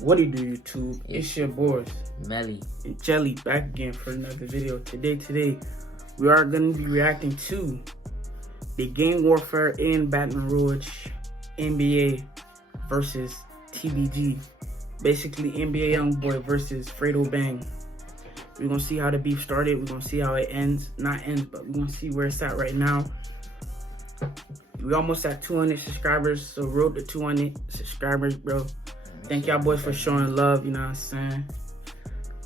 What do you do, YouTube? It's your boys, Melly and Jelly, back again for another video. Today, we are going to be reacting to the gang warfare in Baton Rouge, NBA versus TBG. Basically, NBA Youngboy versus Fredo Bang. We're going to see how the beef started. We're going to see how it ends. Not ends, but we're going to see where it's at right now. We almost at 200 subscribers, so road to 200 subscribers, bro. Thank y'all boys for showing love, you know what I'm saying?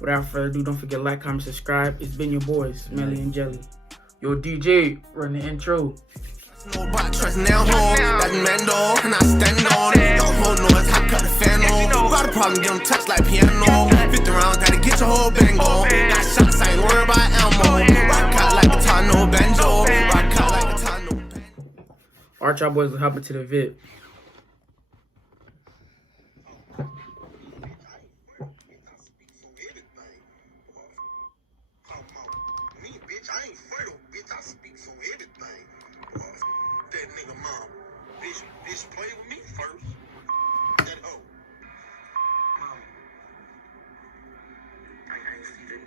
Without further ado, don't forget to like, comment, subscribe. It's been your boys, Melly and Jelly. Yo, DJ, run the intro. No trust now home, that man door, and I stand on it. Don't hold noise, I cut the fan on. Got a problem, get them touch like piano. 50 rounds, gotta get your whole bang on. Got shots, I ain't worried about ammo. Rock out like a Tano banjo. Rock out like a Tano banjo. Alright, y'all boys, let's hop into the vid. I ain't Fredo, bitch. I speak for everything. That nigga mom. Bitch, play with me first. That hoe. Mom. I ain't see that.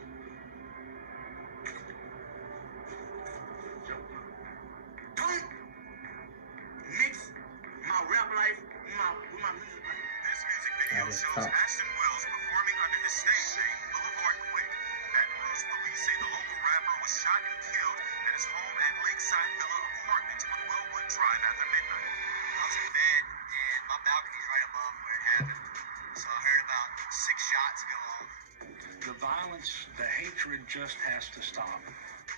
Mix my rap life with my music life. This music video shows Ashton Wells performing under his stage name, Boulevard Quick. Baton Rouge police say the local rapper was shot and killed at his home at Lakeside Villa Apartments on Wellwood Drive after midnight. I was in bed and my balcony's right above where it happened. So I heard about 6 shots go off. The violence, the hatred just has to stop.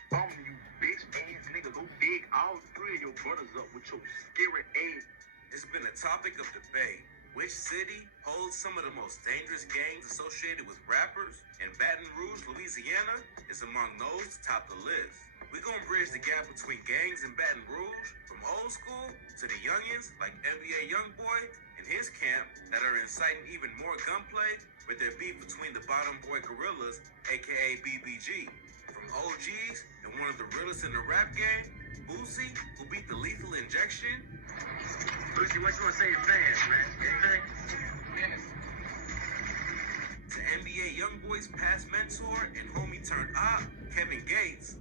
You bitch ass nigga, go dig all 3 of your brothers up with your scary ass. It's been a topic of debate. Which city holds some of the most dangerous gangs associated with rappers? And Baton Rouge, Louisiana is among those to top the list. We're gonna bridge the gap between gangs in Baton Rouge, from old school to the youngins like NBA Youngboy and his camp that are inciting even more gunplay with their beef between the Bottom Boy Gorillas, aka BBG. From OGs and one of the realest in the rap game, Boosie, who beat the Lethal Injection. Boosie, what you gonna say in fans, man? Anything? To NBA Youngboy's past mentor and homie turned op, Kevin Gates.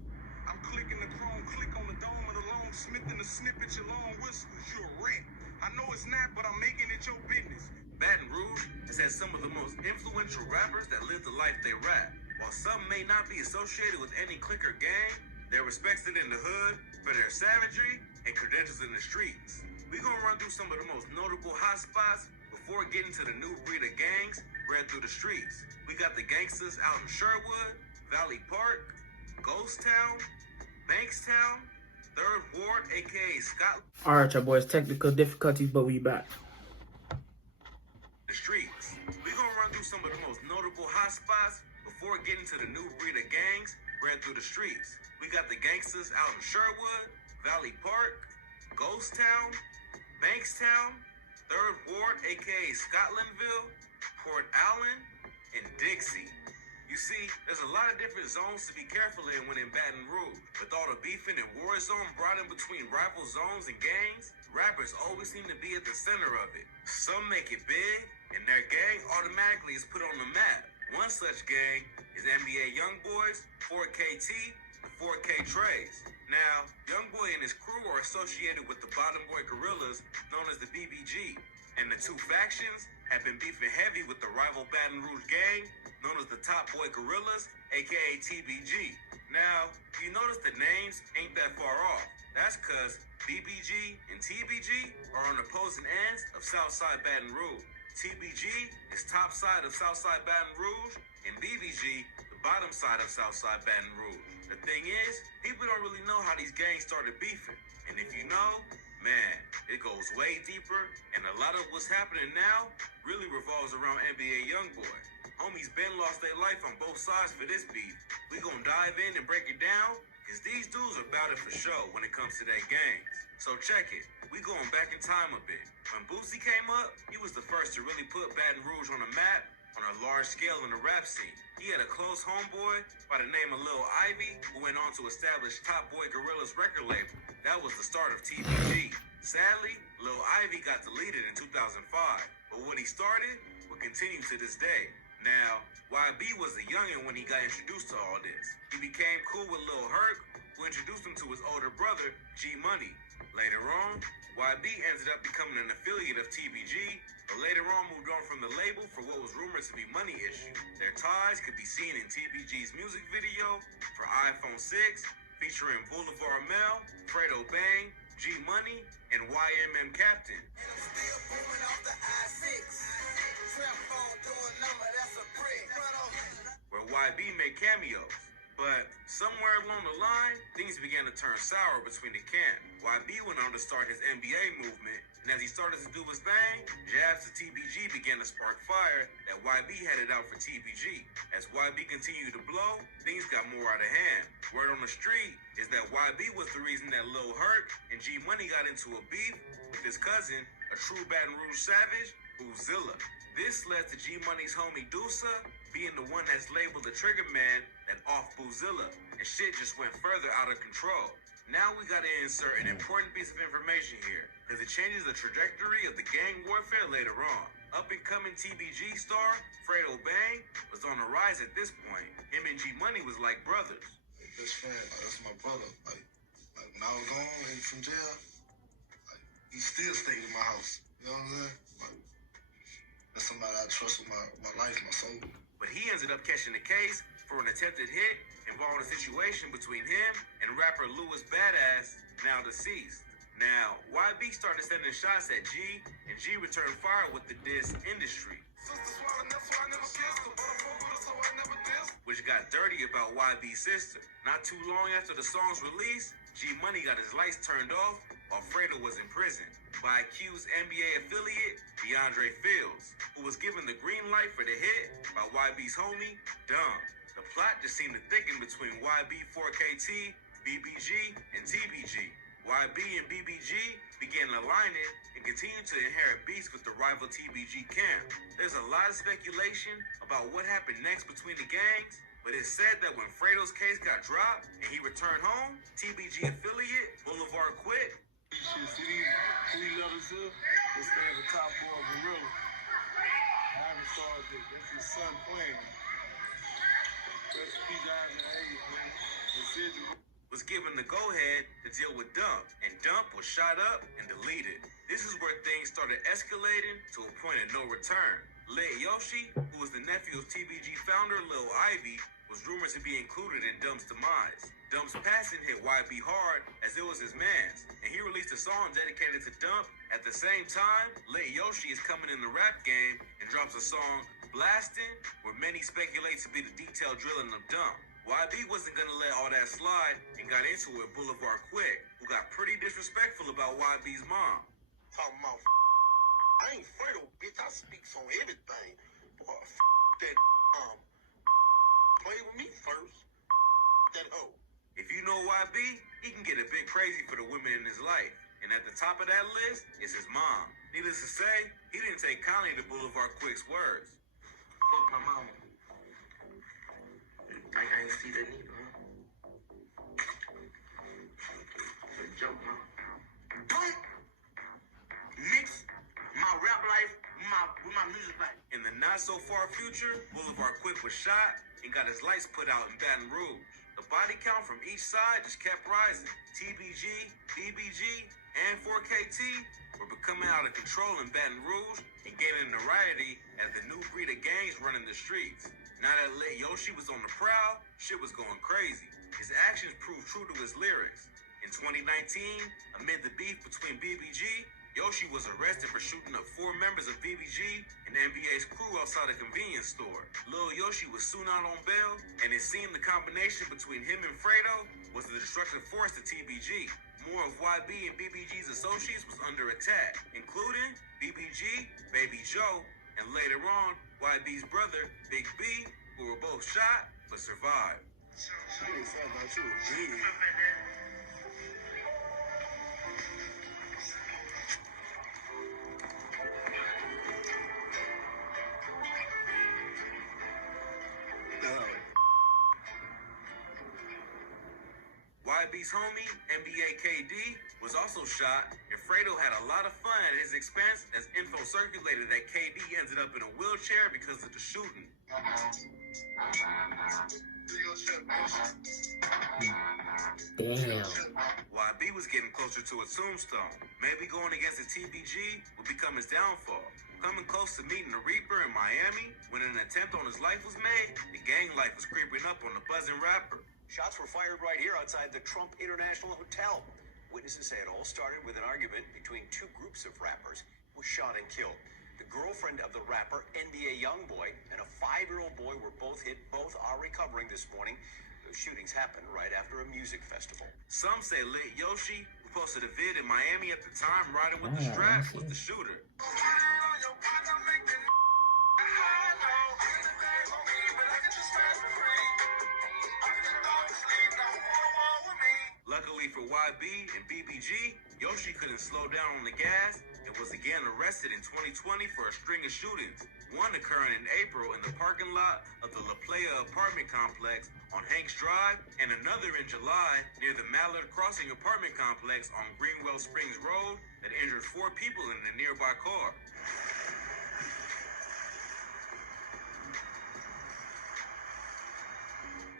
I'm clicking the chrome, click on the dome of the long Smith and the snippet, your long whispers, you're a rat. I know it's not, but I'm making it your business. Baton Rouge has had some of the most influential rappers that live the life they rap. While some may not be associated with any clique or gang, they're respected in the hood for their savagery and credentials in the streets. We're gonna run through some of the most notable hotspots before getting to the new breed of gangs bred through the streets. We got the gangsters out in Sherwood, Valley Park, Ghost Town, Bankstown, 3rd Ward, aka Scotland. Alright, y'all boys, technical difficulties, but we back. The streets. We're gonna run through some of the most notable hotspots before getting to the new breed of gangs bred through the streets. We got the gangsters out in Sherwood, Valley Park, Ghost Town, Bankstown, 3rd Ward, aka Scotlandville, Port Allen, and Dixie. You see, there's a lot of different zones to be careful in when in Baton Rouge. With all the beefing and war zone brought in between rival zones and gangs, rappers always seem to be at the center of it. Some make it big, and their gang automatically is put on the map. One such gang is NBA Youngboys, 4KT, and 4K Trays. Now, Youngboy and his crew are associated with the Bottom Boy Gorillas, known as the BBG, and the two factions have been beefing heavy with the rival Baton Rouge gang, known as the Top Boy Gorillas, aka TBG. Now, you notice the names ain't that far off. That's cause BBG and TBG are on opposing ends of Southside Baton Rouge. TBG is top side of Southside Baton Rouge, and BBG the bottom side of Southside Baton Rouge. The thing is, people don't really know how these gangs started beefing. And if you know, man, it goes way deeper, and a lot of what's happening now really revolves around NBA Youngboy. Homies been lost their life on both sides for this beef. We gonna dive in and break it down, cause these dudes are about it for show when it comes to their gangs. So check it, we going back in time a bit. When Boosie came up, he was the first to really put Baton Rouge on the map on a large scale in the rap scene. He had a close homeboy by the name of Lil Ivy, who went on to establish Top Boy Gorillas record label. That was the start of TBG. Sadly, Lil Ivy got deleted in 2005, but what he started would continue to this day. Now, YB was a youngin' when he got introduced to all this. He became cool with Lil Herc, who introduced him to his older brother, G Money. Later on, YB ended up becoming an affiliate of TBG, but later on moved on from the label for what was rumored to be money issues. Their ties could be seen in TBG's music video for iPhone 6, featuring Boulevard Mel, Fredo Bang, G Money, and YMM Captain. Where YB made cameos. But somewhere along the line, things began to turn sour between the camp. YB went on to start his NBA movement, and as he started to do his thing, jabs to TBG began to spark fire that YB headed out for TBG. As YB continued to blow, things got more out of hand. Word on the street is that YB was the reason that Lil Herc and G Money got into a beef with his cousin, a true Baton Rouge savage, Boozilla. This led to G Money's homie Deusa being the one that's labeled the trigger man that off Boozilla, and shit just went further out of control. Now we gotta insert an important piece of information here, because it changes the trajectory of the gang warfare later on. Up-and-coming TBG star, Fredo Bang, was on the rise at this point. Him and G Money was like brothers. Best friend, that's my brother. Like when I was gone and from jail, he still stayed in my house. You know what I'm saying? That's somebody I trust with my life, my soul. But he ended up catching the case for an attempted hit involving a situation between him and rapper Louis Badass, now deceased. Now, YB started sending shots at G, and G returned fire with the diss Industry, which got dirty about YB's sister. Not too long after the song's release, G Money got his lights turned off while Fredo was in prison by accused NBA affiliate DeAndre Fields, who was given the green light for the hit by YB's homie, Dumb. The plot just seemed to thicken between YB 4KT, BBG, and TBG. YB and BBG began aligning and continued to inherit beefs with the rival TBG camp. There's a lot of speculation about what happened next between the gangs, but it's said that when Fredo's case got dropped and he returned home, TBG affiliate Boulevard quit. Shit, see these levels here? This thing the top boy Gorilla. I haven't saw it. That's his son playing. Was given the go-ahead to deal with Dump, and Dump was shot up and deleted. This is where things started escalating to a point of no return. Late Yoshi, who was the nephew of TBG founder Lil Ivy, was rumored to be included in Dump's demise. Dump's passing hit YB hard as it was his man's, and he released a song dedicated to Dump. At the same time, Late Yoshi is coming in the rap game and drops a song, Blastin', where many speculate to be the detailed drilling of Dump. YB wasn't gonna let all that slide and got into it Boulevard quick, who got pretty disrespectful about YB's mom. Talking about I ain't Fredo, bitch. I speak on everything. Boy, that play with me first. That If you know YB, he can get a bit crazy for the women in his life. And at the top of that list is his mom. Needless to say, he didn't take kindly to Boulevard Quick's words. Fuck my mama. I ain't see that neither, huh? A joke, huh? Don't mix my rap life with my music life. In the not-so-far future, Boulevard Quick was shot and got his lights put out in Baton Rouge. The body count from each side just kept rising. TBG, BBG, and 4KT were becoming out of control in Baton Rouge and gaining notoriety as the new breed of gangs running the streets. Now that Lil Yoshi was on the prowl, shit was going crazy. His actions proved true to his lyrics. In 2019, amid the beef between BBG, Yoshi was arrested for shooting up 4 members of BBG and the NBA's crew outside a convenience store. Lil Yoshi was soon out on bail, and it seemed the combination between him and Fredo was the destructive force to TBG. More of YB and BBG's associates was under attack, including BBG, Baby Joe, and later on, YB's brother, Big B, who were both shot but survived. I ain't thought about you a genius. YB's homie, NBA KD, was also shot, and Fredo had a lot of fun at his expense as info circulated that KD ended up in a wheelchair because of the shooting. Damn. YB was getting closer to a tombstone. Maybe going against the TBG would become his downfall. Coming close to meeting the Reaper in Miami, when an attempt on his life was made, the gang life was creeping up on the buzzing rapper. Shots were fired right here outside the Trump International Hotel. Witnesses say it all started with an argument between two groups of rappers who were shot and killed. The girlfriend of the rapper, NBA Youngboy, and a 5-year-old boy were both hit. Both are recovering this morning. Those shootings happened right after a music festival. Some say Lit Yoshi, who posted a vid in Miami at the time riding with the strap, was the shooter. Luckily for YB and BBG, Yoshi couldn't slow down on the gas and was again arrested in 2020 for a string of shootings, one occurring in April in the parking lot of the La Playa apartment complex on Hanks Drive, and another in July near the Mallard Crossing apartment complex on Greenwell Springs Road that injured 4 people in a nearby car.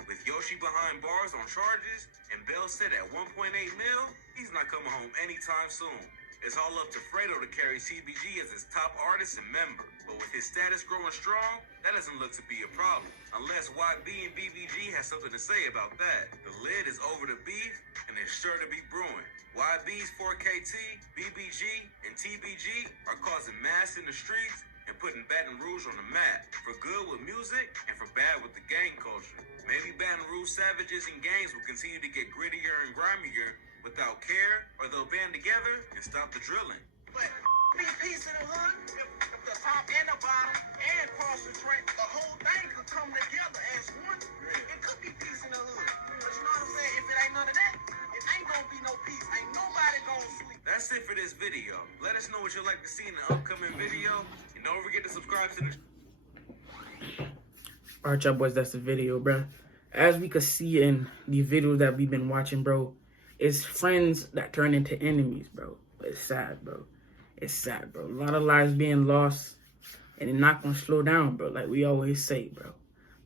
With Yoshi behind bars on charges and bail set at 1.8 mil, he's not coming home anytime soon. It's all up to Fredo to carry TBG as his top artist and member. But with his status growing strong, that doesn't look to be a problem. Unless YB and BBG has something to say about that. The lid is over the beef, and it's sure to be brewing. YB's 4KT, BBG, and TBG are causing mass in the streets and putting Baton Rouge on the map. For good with music, and for bad with the gang culture. Maybe Baton Rouge savages and gangs will continue to get grittier and grimier without care, or they'll band together and stop the drilling. But be peace in the hood, if the top and the bottom and concentrate, the whole thing could come together as one. It could be peace in the hood. But you know what I'm saying? If it ain't none of that, it ain't gonna be no peace. Ain't nobody gonna sleep. That's it for this video. Let us know what you'd like to see in the upcoming video. And don't forget to subscribe to the... Alright, y'all boys, that's the video, bro. As we could see in the videos that we've been watching, bro, it's friends that turn into enemies, bro. It's sad, bro. It's sad, bro. A lot of lives being lost, and it's not gonna slow down, bro, like we always say, bro.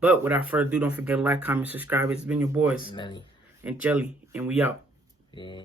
But without further ado, don't forget to like, comment, subscribe. It's been your boys, Melly. and Jelly, and we out. Yeah.